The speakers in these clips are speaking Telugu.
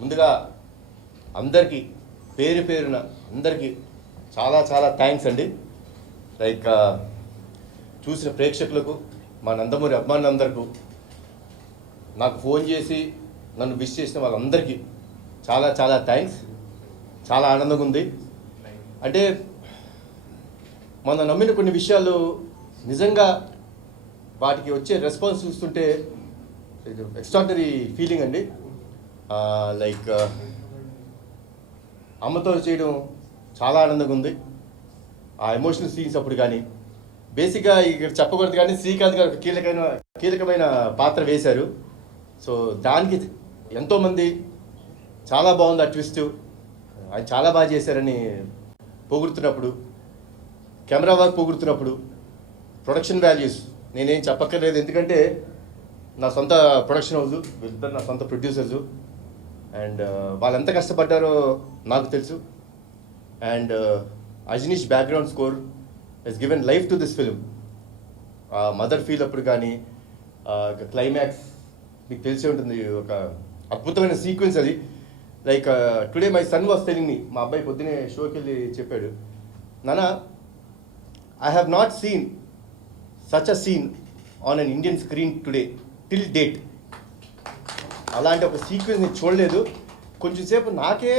ముందుగా అందరికీ పేరు పేరున అందరికీ చాలా చాలా థ్యాంక్స్ అండి. లైక్ చూసిన ప్రేక్షకులకు, మా నందమూరి అభిమానులందరికీ, నాకు ఫోన్ చేసి నన్ను విష్ చేసిన వాళ్ళందరికీ చాలా చాలా థ్యాంక్స్. చాలా ఆనందంగా ఉంది. అంటే మనం నమ్మిన కొన్ని విషయాలు నిజంగా వాటికి వచ్చే రెస్పాన్స్ చూస్తుంటే ఎక్స్ట్రాడినరీ ఫీలింగ్ అండి. లైక్ అమ్మతో చేయడం చాలా ఆనందంగా ఉంది. ఆ ఎమోషనల్ సీన్స్ అప్పుడు కానీ బేసిక్గా ఇక్కడ చెప్పకూడదు కానీ శ్రీకాంత్ గారు ఒక కీలకమైన పాత్ర వేశారు. సో దానికి ఎంతోమంది చాలా బాగుంది ఆ ట్విస్ట్, ఆయన చాలా బాగా చేశారని పొగుడుతున్నప్పుడు, కెమెరా వర్క్ పొగుడుతున్నప్పుడు, ప్రొడక్షన్ వాల్యూస్ నేనేం చెప్పక్కర్లేదు, ఎందుకంటే నా సొంత ప్రొడక్షన్ హౌస్, వీళ్ళిద్దరు నా సొంత ప్రొడ్యూసర్సు. అండ్ వాళ్ళు ఎంత కష్టపడ్డారో నాకు తెలుసు. And Ajaneesh background score has given life to this film. Mother feel అప్పుడు కానీ క్లైమాక్స్ మీకు తెలిసే ఉంటుంది, ఒక అద్భుతమైన సీక్వెన్స్ అది. Like today my son was telling me, మా అబ్బాయి పొద్దునే షోకి వెళ్ళి చెప్పాడు, నాన్న I have not seen such a scene on an Indian screen today till date. అలాంటి ఒక సీక్వెన్స్ నేను చూడలేదు. కొంచెం సేపు నాకే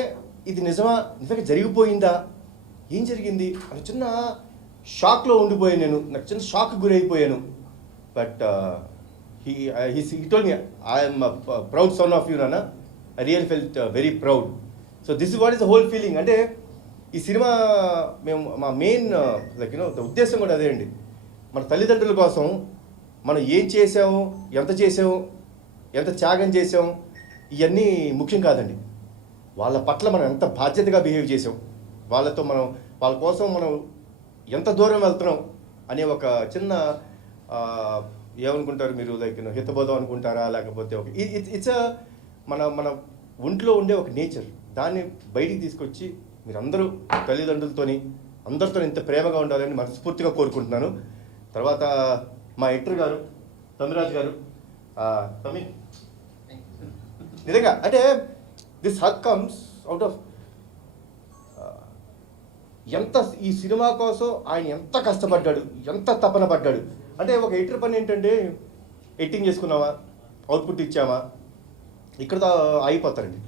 ఇది నిజంగా జరిగిపోయిందా, ఏం జరిగింది అని చిన్న షాక్లో ఉండిపోయాను నేను. నాకు చిన్న షాక్ గురైపోయాను. But he told me, I am a proud son of you, Nana. I really felt very proud. So this is what is the whole feeling. అంటే ఈ సినిమా మేము మా మెయిన్ లైక్ ఉద్దేశం కూడా అదే అండి. మన తల్లిదండ్రుల కోసం మనం ఏం చేసాము, ఎంత చేసాము, ఎంత త్యాగం చేసాం, ఇవన్నీ ముఖ్యం కాదండి. వాళ్ళ పట్ల మనం ఎంత బాధ్యతగా బిహేవ్ చేసాం, వాళ్ళ కోసం మనం ఎంత దూరం వెళ్తున్నాం అనే ఒక చిన్న ఏమనుకుంటారు మీరు, లైక్ హితబోధం అనుకుంటారా, లేకపోతే ఒక ఇట్స్ మన ఒంట్లో ఉండే ఒక నేచర్, దాన్ని బయటికి తీసుకొచ్చి మీరందరూ తల్లిదండ్రులతోని అందరితో ఇంత ప్రేమగా ఉండాలని మనస్ఫూర్తిగా కోరుకుంటున్నాను. తర్వాత మా ఎడిటర్ గారు తమిరాజ్ గారు, తమి నిజంగా అంటే this hook comes out of ఎంత ఈ సినిమా కోసం ఆయన ఎంత కష్టపడ్డాడు, ఎంత తపన పడ్డాడు. అంటే ఒక ఎడిటర్ పని ఏంటంటే ఎడిటింగ్ చేసుకున్నావా, అవుట్పుట్ ఇచ్చామా, ఇక్కడ అయిపోతారండి.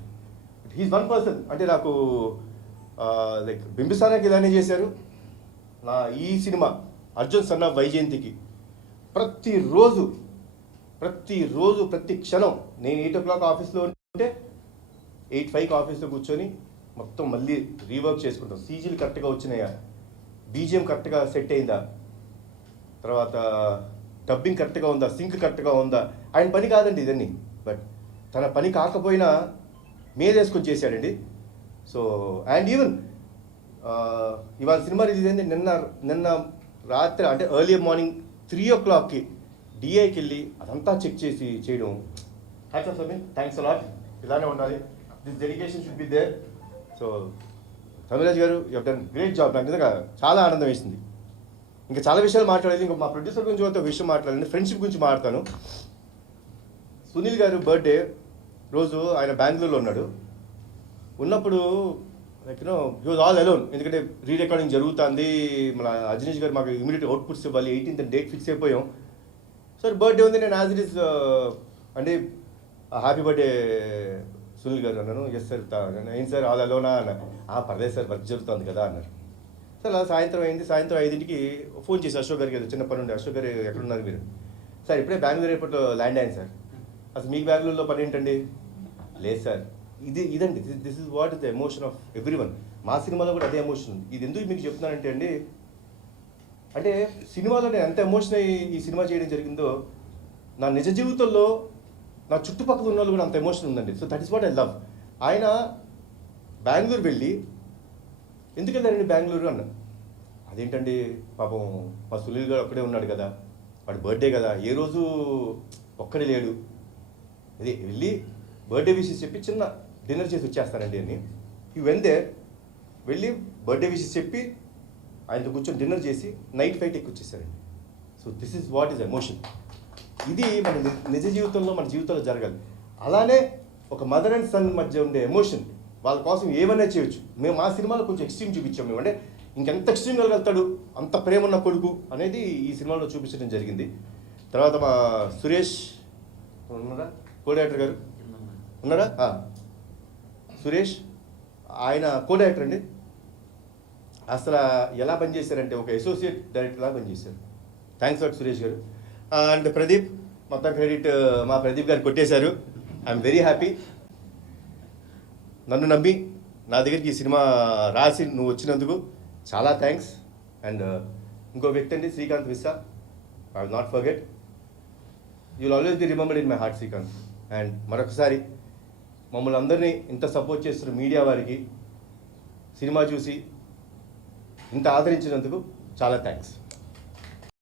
He's one person. అంటే నాకు లైక్ బింబిసారాకి ఇలానే చేశారు. నా ఈ సినిమా అర్జున్ సన్ ఆఫ్ వైజయంతికి ప్రతిరోజు ప్రతి క్షణం నేను 8 o'clock ఆఫీస్లో ఉంటే 8:05 ఆఫీస్లో కూర్చొని మొత్తం మళ్ళీ రీవర్క్ చేసుకుంటాం. సీజీలు కరెక్ట్గా వచ్చినాయా, బీజిఎం కరెక్ట్గా సెట్ అయిందా, తర్వాత డబ్బింగ్ కరెక్ట్గా ఉందా, సింక్ కరెక్ట్గా ఉందా. ఆయన పని కాదండి ఇదన్నీ, బట్ తన పని కాకపోయినా మీదేసుకొని చేశాడండి. సో అండ్ ఈవెన్ ఇవాళ సినిమా రిలీజ్ అయింది నిన్న రాత్రి, అంటే ఎర్లీ మార్నింగ్ 3 o'clockకి డిఐకి వెళ్ళి అదంతా చెక్ చేసి చేయడం. Hats off Sameer, thanks a lot. ఇలానే ఉండాలి, this dedication should be there. So Tamiraj గారు you have done great job. నాకు నిజంగా చాలా ఆనందం వేసింది. ఇంకా చాలా విషయాలు మాట్లాడేది. ఇంకా మా ప్రొడ్యూసర్ గురించి ఒక విషయం మాట్లాడండి, ఫ్రెండ్షిప్ గురించి మాట్లాడతాను. సునీల్ గారు బర్త్డే రోజు ఆయన బెంగళూరులో ఉన్నప్పుడు like he was all alone. ఎందుకంటే రీ రికార్డింగ్ జరుగుతుంది, మన అజనీష్ గారు మాకు ఇమీడియట్ అవుట్పుట్స్ ఇవ్వాలి, 18th డేట్ ఫిక్స్ అయిపోయాం. సార్ బర్త్డే ఉంది, నేను యాజ్ ఇట్ ఈస్ అంటే హ్యాపీ బర్త్డే సునీల్ గారు అన్నాను. Yes sir. ఏం సార్ ఆల్ అలోనా అన్న. పర్లేదు సార్, వర్క్ జరుగుతుంది కదా అన్నారు. సార్ అలా సాయంత్రం అయింది. సాయంత్రం 5ంటికి ఫోన్ చేసి అశోక్ గారికి ఏదో చిన్న పని ఉండే, అశోక్ గారు ఎక్కడున్నారు మీరు? సార్ ఇప్పుడే బెంగళూరు ఎయిర్పోర్ట్లో ల్యాండ్ అయ్యాను సార్. అసలు మీకు బెంగళూరులో పని ఏంటండి? లేదు సార్. ఇదండి, this is what is the emotion of every one. మా సినిమాలో కూడా అదే ఎమోషన్. ఇది ఎందుకు మీకు చెప్తున్నానంటే అండి, అంటే సినిమాలో నేను ఎంత ఎమోషన్ అయ్యి ఈ సినిమా చేయడం జరిగిందో, నా నిజ జీవితంలో నా చుట్టుపక్కల ఉన్న వాళ్ళు కూడా అంత ఎమోషన్ ఉందండి. So that is what I love. ఆయన బెంగళూరు వెళ్ళి, ఎందుకు వెళ్ళారండి బెంగళూరు అన్న. అదేంటండి పాపం మా సునీల్ గారు ఒక్కడే ఉన్నాడు కదా, వాడి బర్త్డే కదా, ఏ రోజు ఒక్కడే లేడు, అదే వెళ్ళి బర్త్డే విషెస్ చెప్పి చిన్న డిన్నర్ చేసి వచ్చేస్తానండి అని. ఈ వెళ్ళి బర్త్డే విషెస్ చెప్పి ఆయనతో కూర్చొని డిన్నర్ చేసి నైట్ ఫ్లైట్ ఎక్కి వచ్చేసారండి. So this is what is emotion. ఇది మన నిజ జీవితంలో, మన జీవితంలో జరగాలి. అలానే ఒక మదర్ అండ్ సన్ మధ్య ఉండే ఎమోషన్, వాళ్ళ కోసం ఏమైనా చేయొచ్చు. మేము మా సినిమాలో కొంచెం ఎక్స్ట్రీమ్ చూపించాం మేము, అంటే ఇంకెంత ఎక్స్ట్రీమ్ వెళ్ళగలుగుతాడు, అంత ప్రేమ ఉన్న కొడుకు అనేది ఈ సినిమాలో చూపించడం జరిగింది. తర్వాత మా సురేష్ ఉన్నారా, కో-డైరెక్టర్ గారు ఉన్నారా, సురేష్ ఆయన కో-డైరెక్టర్ అండి. అసలు ఎలా పనిచేశారంటే ఒక అసోసియేట్ డైరెక్టర్లా పనిచేశారు. థ్యాంక్స్ ఫర్ సురేష్ గారు. అండ్ ప్రదీప్, మొత్తం క్రెడిట్ మా ప్రదీప్ గారు కొట్టేశారు. I'm very happy. నన్ను నమ్మి నా దగ్గరికి ఈ సినిమా రాసి నువ్వు వచ్చినందుకు చాలా థ్యాంక్స్. అండ్ ఇంకో వ్యక్తి అండి Srikanth Vissa, I will not forget, you will always be remembered in my heart Srikanth. And మరొకసారి మమ్మల్ని అందరినీ ఇంత సపోర్ట్ చేస్తున్న మీడియా వారికి, సినిమా చూసి ఇంత ఆదరించినందుకు చాలా థ్యాంక్స్.